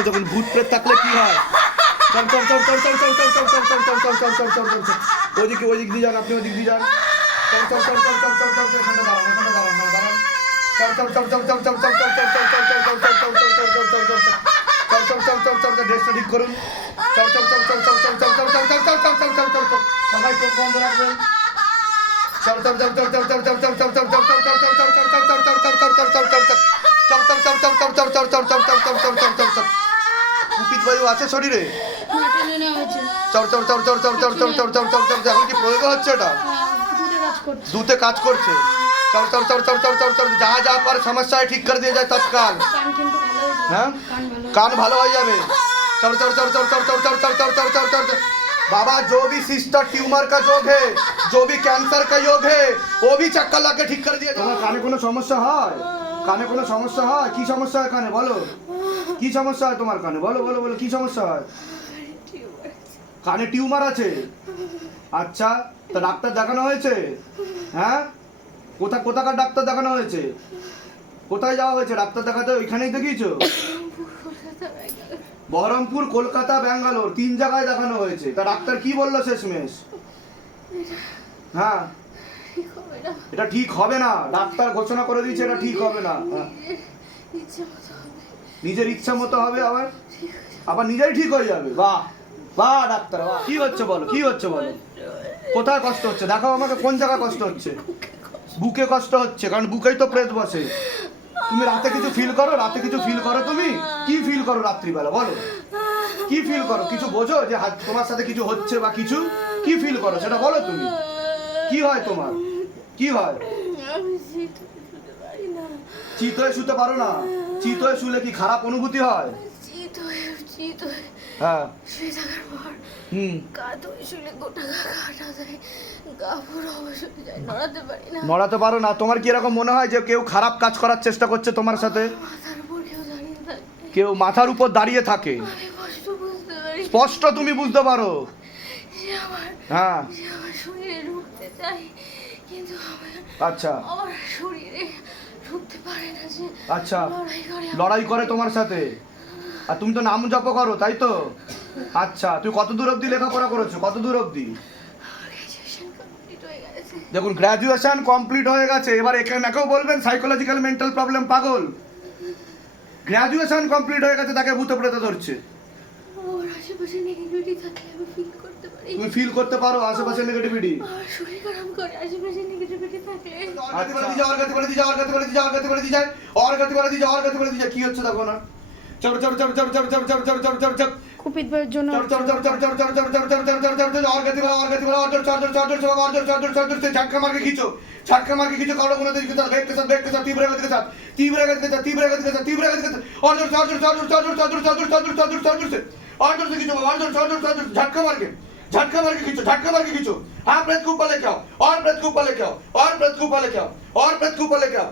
যখন ভূত প্রেত থাকলে কি হয় ওদিকে ওদিক দিয়ে যান আপনি ওদিক দিয়ে যান হ্যাঁ ড্রেসটা ঠিক করুন সবাই চোখ বন্ধ রাখবেন কুপিত বায়ু আছে শরীরে এখন কি প্রয়োগ হচ্ছে এটা দুতে কাজ করছে চর চর চর চর চর চর চর যা যা পার সমস্যায় ঠিক করে দিয়ে যায় তৎকাল হ্যাঁ কান ভালো হয়ে যাবে চর চর চর চর চর চর চর চর চর চর চর बाबा जो भी सिस्टर ट्यूमर का योग है जो भी कैंसर का योग है वो भी चक्कर लगा के ठीक कर दिया তোমার কানে কোনো সমস্যা হয় কানে কোনো সমস্যা হয় কি সমস্যা হয় কানে বলো কি সমস্যা হয় তোমার কানে বলো বলো বলো কি সমস্যা হয় কানে টিউমার আছে আচ্ছা তা ডাক্তার দেখানো হয়েছে হ্যাঁ কোথা কোথাকার ডাক্তার দেখানো হয়েছে কোথায় যাওয়া হয়েছে ডাক্তার দেখাতে ওইখানেই দেখিয়েছো বহরমপুর, কলকাতা, ব্যাঙ্গালোর, তিন জায়গায় দেখানো হয়েছে। তা ডাক্তার কি বলল শেষমেশ? হ্যাঁ। এটা ঠিক হবে না। ডাক্তার ঘোষণা করে দিয়েছে, এটা ঠিক হবে না। হ্যাঁ। নিজের ইচ্ছা মতো হবে আবার? আবার নিজেই ঠিক হয়ে যাবে। বাহ। বাহ, ডাক্তার, বাহ। কি হচ্ছে বলো? কি হচ্ছে বলো? কোথায় কষ্ট হচ্ছে? দেখাও আমাকে কোন জায়গায় কষ্ট হচ্ছে। বুকে কষ্ট হচ্ছে, কারণ বুকেই তো প্রেত বসে। তুমি রাতে কিছু ফিল করো? রাতে কিছু ফিল করো তুমি? কি ফিল করো রাত্রিবেলা? বলো। কি ফিল করো? কিছু বোঝো যে তোমার সাথে কিছু হচ্ছে বা কিছু? কি ফিল করো? সেটা বলো তুমি। কি হয় তোমার? কি হয়? চিতয়ে শীত পারি না। চিতয়ে শুলে কি খারাপ অনুভূতি হয়? চিতয়ে শীত হয়ে। শুয়ে থাকার পর হুম। গা ধুয়ে শুলে গোটা কাটা যায়। গা পুরো অবশ যায় নড়াতে পারি না। নড়াতে পারো না। তোমার কি এরকম মনে হয় যে কেউ খারাপ কাজ করার চেষ্টা করছে তোমার সাথে? মাথার উপর কেউ দাঁড়িয়ে থাকে। কেউ মাথার উপর দাঁড়িয়ে থাকে। আমি কষ্ট বুঝতে পারি। স্পষ্ট তুমি বুঝতে পারো। আমার হ্যাঁ। সে আমার শরীরে ঢুকতে চাই কিন্তু আমার আচ্ছা। আমার শরীরে ঢুকতে পারে না আচ্ছা। লড়াই করে তোমার সাথে? আর তুমি তো নাম জপ করো তাই তো? আচ্ছা তুই কত দূর অবধি লেখাপড়া করেছ? কত দূর অবধি? দেখুন গ্র্যাজুয়েশন কমপ্লিট হয়ে গেছে এবার একেও বলবেন সাইকোলজিক্যাল মেন্টাল প্রবলেম পাগল। গ্র্যাজুয়েশন কমপ্লিট হয়ে গেছে তাকে ভূত প্রেত ধরছে। তুমি ফিল করতে পারো আশেপাশে নেগেটিভিটি আশেপাশে নেগেটিভিটি আচ্ছা। যায় কি হচ্ছে দেখো না। চড় চড় চড় চড় চড় চড় চড় চড় চড় চড় চড় কুপিত ভাইয়ের জন্য चढ़ चढ़ चढ़ चढ़ चढ़ चढ़ चढ़ चढ़ चढ़ चढ़ चढ़ चढ़ और गति वाला और गति वाला और चढ़ चढ़ चढ़ चढ़ और चढ़ चढ़ चढ़ चढ़ झटका मार के खींचो झटका मार के खींचो करोड़ों गुना के साथ वेग के साथ वेग के साथ तीव्र गति के साथ तीव्र गति के साथ तीव्र गति के साथ तीव्र गति के साथ और चढ़ चढ़ चढ़ चढ़ चढ़ चढ़ चढ़ चढ़ चढ़ चढ़ चढ़ चढ़ से और चढ़ से खींचो और चढ़ चढ़ चढ़ चढ़ झटका मार के झटका मार के खींचो झटका मार के खींचो हाँ ब्रेथ को ऊपर लेके आओ और ब्रेथ को ऊपर लेके आओ और ब्रेथ को ऊपर लेके आओ और ब्रेथ को ऊपर लेके आओ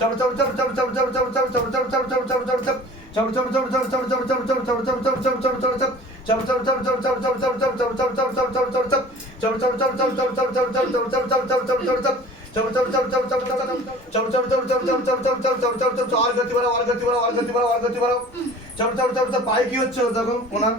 পাবদি পায়ে কি হচ্ছে দেখো ওনার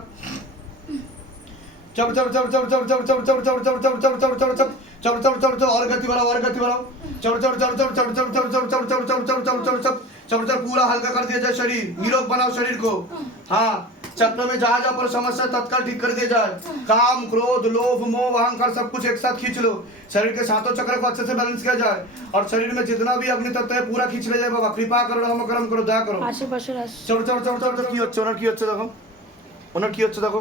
चल चल चल चल चल चल चल चल चल चल चल चल चल चल चल चल चल चल और गति बढ़ाओ और गति बढ़ाओ चल चल चल चल चल चल चल चल चल चल चल चल चल चल चल चल चल पूरा हल्का कर दिया जाए शरीर निरोग बनाओ शरीर को हाँ चक्र में जहाँ जहाँ पर समस्या तत्काल ठीक कर दिया जाए काम क्रोध लोभ मोह अहंकार सब कुछ एक साथ खींच लो शरीर के सातों चक्र को अच्छे से बैलेंस किया जाए और शरीर में जितना भी अग्नि तत्व है पूरा खींच ले जाए बाबा कृपा करो हम करम करो दया करो আশেপাশের আস- চল চল চল চল চল কি হচ্ছে ওনার কি হচ্ছে দেখো ওনার কি হচ্ছে দেখো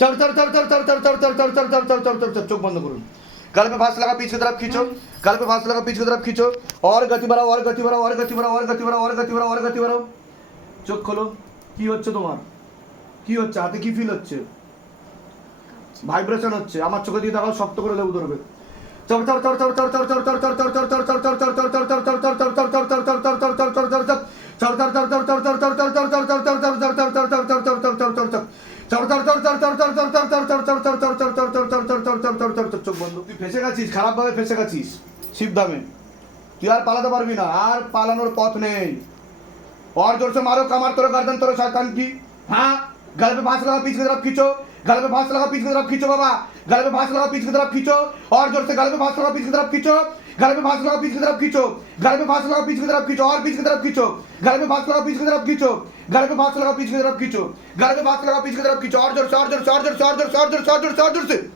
चढ़ चढ़ चढ़ चढ़ चढ़ चढ़ चढ़ चढ़ चढ़ चढ़ चढ़ चढ़ चढ़ चढ़ चढ़ चोख बंद करूँ गल पे फांस लगा पीछे की तरफ खींचो गल पे फांस लगा पीछे की तरफ खींचो और गति बढ़ाओ और गति बढ़ाओ और गति बढ़ाओ और गति बढ़ाओ और गति बढ़ाओ और गति बढ़ाओ চোখ খোলো কি হচ্ছে তোমার কি হচ্ছে হাতে কি ফিল হচ্ছে ভাইব্রেশন হচ্ছে আমার চোখে দিয়ে দেখাও শক্ত করে লেবু ধরবে চোখ বন্ধ তুই ফেসে গেছিস খারাপ ভাবে ফেসে গেছিস শিবধামে তুই আর পালাতে পারবি না আর পালানোর পথ নেই और जोर से मारो कमर तोड़ो गर्दन तोड़ो शैतान की हाँ गल पे फांस लगा पीछे की तरफ खींचो गल पे फांस लगा पीछे की तरफ खींचो बाबा गल पे फांस लगा पीछे की तरफ खींचो और जोर से गल पे फांस लगा पीछे की तरफ खींचो गल पे फांस लगा पीछे की तरफ खींचो गल पे फांस लगा पीछे की तरफ खींचो और पीछे की तरफ खींचो गल पे फांस लगा पीछे की तरफ खींचो गल पे फांस लगा पीछे की तरफ खींचो गल पे फांस लगा पीछे की तरफ खींचो और जोर से और जोर से और जोर से और जोर से और जोर से और जोर से और जोर से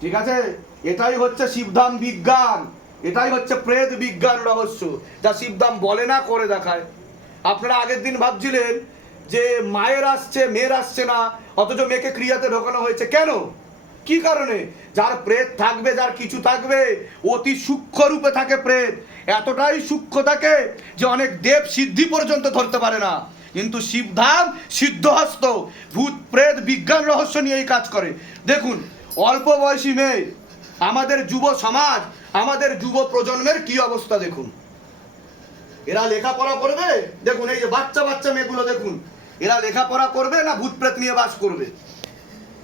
ঠিক আছে? এটাই হচ্ছে শিবধাম বিজ্ঞান। এটাই হচ্ছে প্রেত বিজ্ঞান রহস্য। যা শিবধাম বলে না, করে দেখায়। আপনারা আগের দিন ভাবছিলেন যে মায়ের আসছে, মেয়ের আসছে না, অথচ মেয়েকে ক্রিয়াতে ঢোকানো হয়েছে। কেন? কি কারণে? যার প্রেত থাকবে, যার কিছু থাকবে, অতি সূক্ষ্ম রূপে থাকে প্রেত। এতটাই সূক্ষ্ম থাকে যে অনেক দেব সিদ্ধি পর্যন্ত ধরতে পারে না। কিন্তু শিবধাম সিদ্ধহস্ত, ভূত, প্রেত, বিজ্ঞান, রহস্য নিয়েই কাজ করে। দেখুন অল্প বয়সী মেয়ে, আমাদের যুব সমাজ, আমাদের যুব প্রজন্মের কি অবস্থা দেখুন? এরা লেখাপড়া করবে? দেখুন, এই যে বাচ্চা বাচ্চা মেয়েগুলো দেখুন। এরা লেখাপড়া করবে না ভূত প্রেত নিয়ে বাস করবে?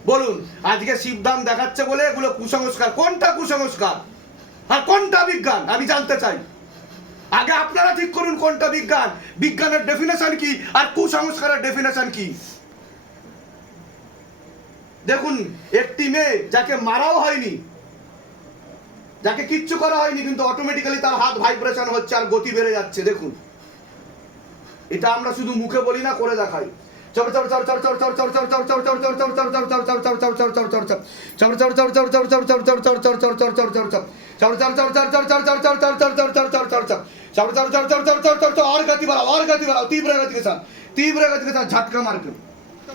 বলুন, আজকে শিবধাম দেখাচ্ছে বলে এগুলো কুসংস্কার। কোনটা কুসংস্কার? আর কোনটা বিজ্ঞান? আমি জানতে চাই। আগে আপনারা ঠিক করুন কোনটা বিজ্ঞান। বিজ্ঞানের ডেফিনেশন কি? আর কুসংস্কারের ডেফিনেশন কি? দেখুন একটি মেয়ে যাকে মারাও হয়নি যাকে কিচ্ছু করা হয়নি কিন্তু অটোমেটিক্যালি তার হাত ভাইব্রেশন হচ্ছে আর গতি বেড়ে যাচ্ছে দেখুন এটা আমরা শুধু মুখে বলি না করে দেখাই और गति बढ़ाओ और गति बढ़ाओ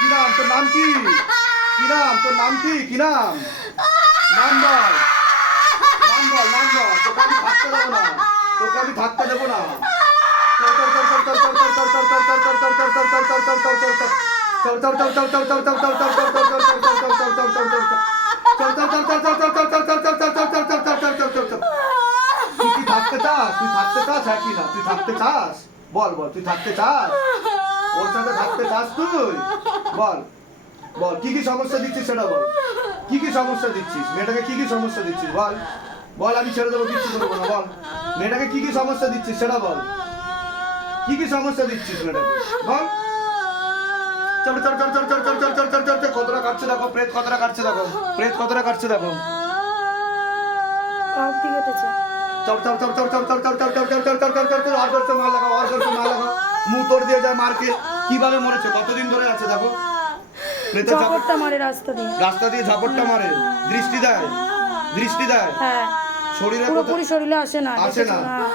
কি নাম তোর নাম কি কি নাম তোর নাম কি কি নাম নাম বল নাম বল নাম বল তোকে আমি থাকতে দেবো না তোকে আমি থাকতে দেবো না তুই চাস তুই হ্যাঁ কি না তুই থাকতে চাস বল বল তুই থাকতে চাস ওর সাথে থাকতে চাস তুই বল বল কি কি সমস্যা দিচ্ছিস সেটা বল কি কি সমস্যা দিচ্ছিস মেয়েটাকে কি কি সমস্যা দিচ্ছিস বল বল আমি ছেড়ে দেবো কিচ্ছু করব না বল মেয়েটাকে কি কি সমস্যা দিচ্ছিস সেটা বল কি কি সমস্যা দিচ্ছিস মেয়েটাকে বল চল চল চল চল চল চল চল চল চল চল চল কতটা কাটছে দেখো প্রেত কতটা কাটছে দেখো প্রেত কতটা কাটছে দেখো চল চল চল চল চল চল চল চল চল চল চল চল চল চল চল আর করছে মাল লাগাও আর করছে মাল লাগাও মুতর দিয়ে যায় মারকে কীভাবে মরেছে? কতদিন ধরে আছে দেখো। ঝাপটটা মারে রাস্তা দিয়ে। রাস্তা দিয়ে ঝাপটটা মারে। দৃষ্টি দেয়। দৃষ্টি দেয়। হ্যাঁ। শরীরে পুরোপুরি শরীরে আসে না আসে না। হ্যাঁ।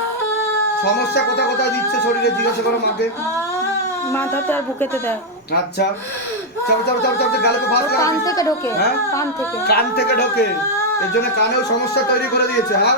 সমস্যা কোথা কোথায় দিচ্ছে শরীরে? জিজ্ঞাসা করো মাকে। মাথাতে আর বুকেতে দেয়। আচ্ছা। চল চল চল চল গালে তো ভাত কান থেকে ঢোকে হ্যাঁ? কান থেকে। কান থেকে ঢোকে। এর জন্য কানেও সমস্যা তৈরি করে দিয়েছে হ্যাঁ?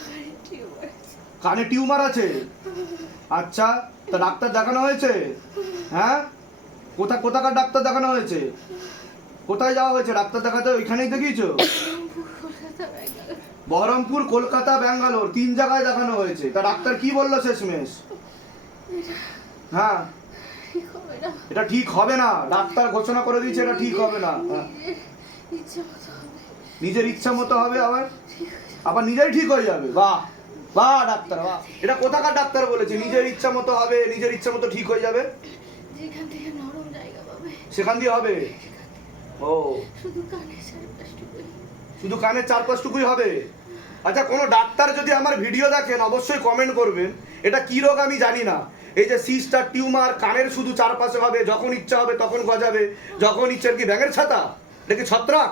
কানে টিউমার আছে। আচ্ছা তা ডাক্তার দেখানো হয়েছে? হ্যাঁ? কোথা কোথাকার ডাক্তার দেখানো হয়েছে? কোথায় যাওয়া হয়েছে? ডাক্তার দেখাতে ওইখানেই দেখিয়েছো? বহরমপুর, কলকাতা, ব্যাঙ্গালোর, তিন জায়গায় দেখানো হয়েছে। তা ডাক্তার কি বলল শেষমেশ? হ্যাঁ? এটা ঠিক হবে না। ডাক্তার ঘোষণা করে দিয়েছে, এটা ঠিক হবে না। হ্যাঁ। নিজের ইচ্ছা মতো হবে। আবার? আবার নিজেই ঠিক হয়ে যাবে। বাহ! বা ডাক্তার বা। এটা কোথাকার ডাক্তার বলেছে? নিজের ইচ্ছা মতো হবে নিজের ইচ্ছা মতো ঠিক হয়ে যাবে? যেখান থেকে নরম জায়গা সেখান দিয়ে হবে? ও। শুধু কানের চারপাশটুকুই। শুধু হবে? আচ্ছা কোনো ডাক্তার যদি আমার ভিডিও দেখেন অবশ্যই কমেন্ট করবেন এটা কি রোগ আমি জানি না। এই যে সিস্টার টিউমার কানের শুধু চারপাশে হবে যখন ইচ্ছা হবে তখন গজাবে যখন ইচ্ছা কি ব্যাঙের ছাতা? এটা কি ছত্রাক?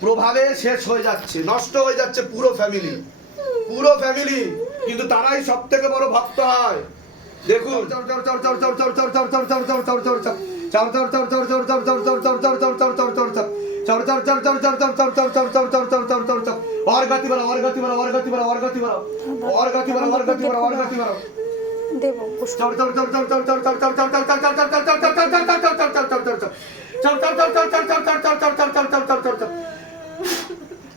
প্রভাবে শেষ হয়ে যাচ্ছে নষ্ট হয়ে যাচ্ছে পুরো ফ্যামিলি পুরো ফ্যামিলি কিন্তু তারাই সব থেকে বড় ভক্ত হয় দেখুন দেব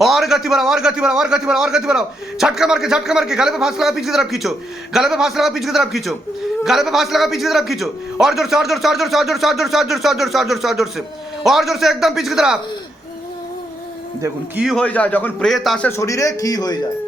और गति बढ़ाओ और गति बढ़ाओ और गति बढ़ाओ और गति बढ़ाओ झटका मार के झटका मार के गले पे फांस लगा पीछे की तरफ खींचो गले पे फांस लगा पीछे की तरफ खींचो गले पे फांस लगा पीछे की तरफ खींचो और जोर से और जोर से और जोर से और जोर से और जोर से और जोर से और जोर से और जोर से और जोर से और जोर से एकदम पीछे की तरफ দেখুন কি হয়ে যায় যখন প্রেত আসে শরীরে কি হয়ে যায়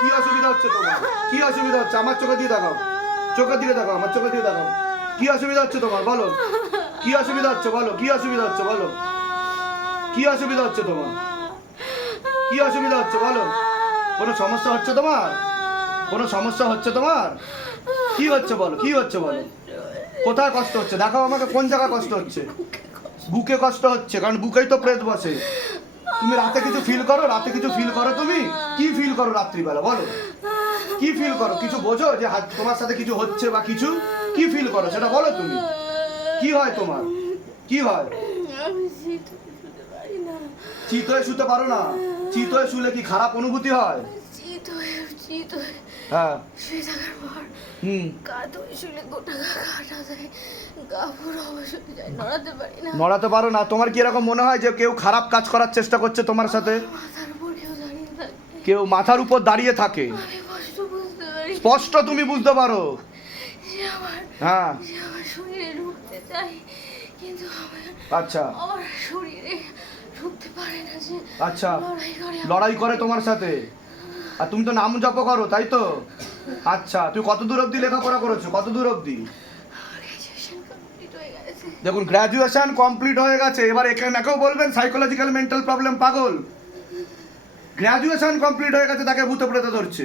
কি অসুবিধা হচ্ছে তোমার? কি অসুবিধা হচ্ছে? আমার চোখে দিয়ে দেখাও চোখের দিকে দেখাও আমার চোখে দিয়ে দেখাও কি অসুবিধা হচ্ছে তোমার? বলো। কি অসুবিধা হচ্ছে? বলো। কি অসুবিধা হচ্ছে? বলো। কি অসুবিধা হচ্ছে তোমার? কি অসুবিধা হচ্ছে? বলো। কোনো সমস্যা হচ্ছে তোমার? কোনো সমস্যা হচ্ছে তোমার? কি হচ্ছে বলো? কি হচ্ছে বলো? কোথায় কষ্ট হচ্ছে? দেখাও আমাকে কোন জায়গায় কষ্ট হচ্ছে? বুকে কষ্ট হচ্ছে, কারণ বুকেই তো প্রেত বসে। তুমি রাতে কিছু ফিল করো? রাতে কিছু ফিল করো তুমি? কি ফিল করো রাত্রিবেলা? বলো। কি ফিল করো? কিছু বোঝো যে তোমার সাথে কিছু হচ্ছে বা কিছু? কি ফিল করো? সেটা বলো তুমি। কি হয় তোমার? কি হয়? চিত শুতে পারো না। চিত শুলে কি খারাপ অনুভূতি হয় হ্যাঁ। নড়াতে পারো না। তোমার কি এরকম মনে হয় যে কেউ খারাপ কাজ করার চেষ্টা করছে তোমার সাথে? কেউ মাথার উপর দাঁড়িয়ে থাকে। স্পষ্ট তুমি বুঝতে পারো। হ্যাঁ। আচ্ছা। আমার শরীরে ঢুকতে পারে না যে আচ্ছা। লড়াই করে তোমার সাথে? আর তুমি তো নাম জপ করো তাই তো? আচ্ছা তুই কত দূর অবধি লেখাপড়া করেছ? কত দূর অবধি? দেখুন গ্রাজুয়েশন কমপ্লিট হয়ে গেছে। এবার এখানে একেও বলবেন সাইকোলজিক্যাল মেন্টাল প্রবলেম পাগল। গ্র্যাজুয়েশন কমপ্লিট হয়ে গেছে তাকে ভূতপ্রেতা ধরছে।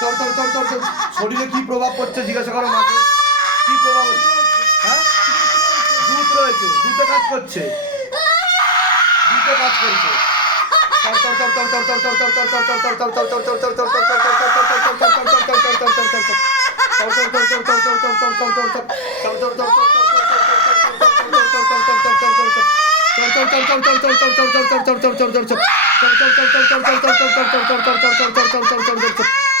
তোর তোর তোর তোর তোর শরীরে কি প্রভাব পড়ছে জিজ্ঞাসা করো মাকে কি প্রভাব হচ্ছে হ্যাঁ দুধ রয়েছে দুধে কাজ করছে দুধে কাজ করছে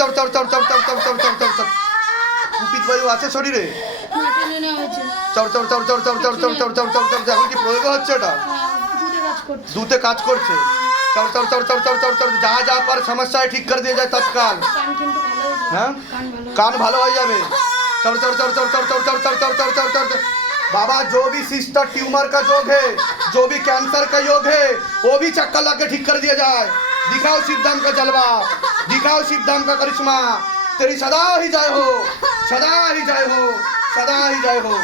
চপ চপ চপ চপ চপ চপ চপ চপ চপ চপ কুপিত বায়ু আছে শরীরে চপ চপ চপ চপ চপ চপ চপ চপ চপ চপ চপ এখন কি প্রয়োগ হচ্ছে ওটা দুতে কাজ করছে চপ চপ চপ চপ চপ চপ চপ যা যা পার সমস্যা ঠিক করে দিয়ে যায় তৎকাল হ্যাঁ কান ভালো হয়ে যাবে চপ চপ চপ চপ চপ চপ চপ চপ চপ চপ চপ চপ बाबा जो भी सिस्टर ट्यूमर का योग है जो भी कैंसर का योग है वो भी चक्कर लगा के ठीक कर दिया जाए दिखाओ सिद्धांत का जलवा दिखाओ शिव धाम का करिश्मा तेरी सदा ही जय हो सदा ही जय हो सदा ही जय हो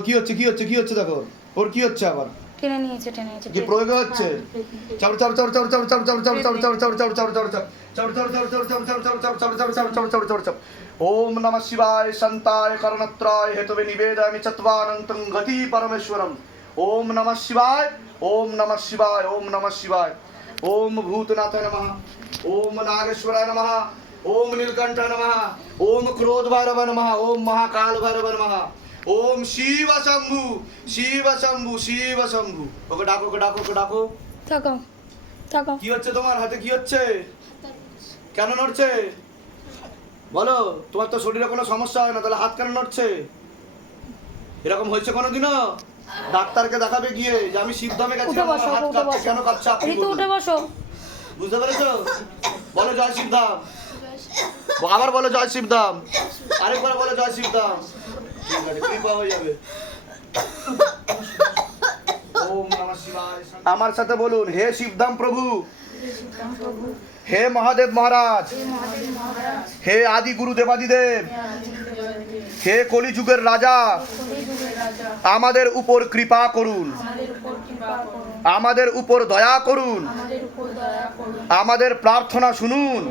কি হচ্ছে কি হচ্ছে কি হচ্ছে দেখো ওর কি হচ্ছে আবার টেনে নিয়েছে টেনে নিয়েছে যে প্রয়োগ হচ্ছে চাপ চাপ চাপ চাপ চাপ চাপ চাপ চাপ চাপ চাপ চাপ চাপ চাপ চাপ ওম নম শিবায় সন্তায় করণত্রয় হেতবে নিবেদয়ামি চত্বানন্তং গতি পরমেশ্বরম ওম নম শিবায় ওম নম শিবায় ওম নম শিবায় ওম ভূতনাথ নমঃ ওম নাগেশ্বরায় নমঃ ওম নীলকণ্ঠ নমঃ ওম ক্রোধ ভৈরব নমঃ ওম মহাকাল ভৈরব নমঃ ওম শিব শম্ভু শিব শম্ভু শিব শম্ভু। ওকে ডাকো ওকে ডাকো ওকে ডাকো। থাকো থাকো। কি হচ্ছে তোমার? হাতে কি হচ্ছে? কেন নড়ছে? বলো তোমার তো শরীরে কোনো সমস্যা হয় না তাহলে হাত কেন নড়ছে? এরকম হয়েছে কোনোদিনও? ডাক্তারকে দেখাবে গিয়ে যে আমি শিবধামে গেছি হাত কাঁপছে কেন কাঁপছে আপনি উঠে বসো। বুঝতে পেরেছ? বলো জয় শিবধাম আবার বলো জয় শিবধাম আরেকবার বলো জয় শিবধাম আমার সাথে বলুন, হে শিবধাম প্রভু। হে মহাদেব মহারাজ। হে আদি গুরু দেবাদিদেব হে কলিযুগের রাজা। আমাদের উপর কৃপা করুন। আমাদের উপর দয়া করুন। আমাদের প্রার্থনা শুনুন।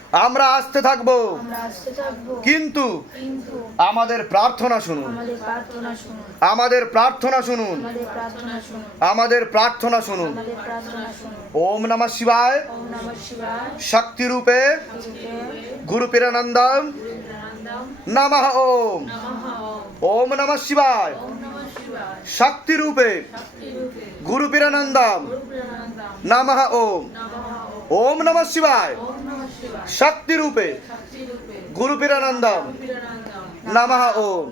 আমরা আসতে থাকব। কিন্তু আমাদের প্রার্থনা শুনুন। আমাদের প্রার্থনা শুনুন। আমাদের প্রার্থনা শুনুন। ওম নমঃ শিবায়। শক্তি রূপে গুরু পীরানন্দম নমঃ ওম। ওম নমঃ শিবায়। শক্তি রূপে গুরু পীরানন্দম নমঃ ওম। ওম নমঃ শিবায়। শক্তি রূপে গুরু পিরানন্দম ওম।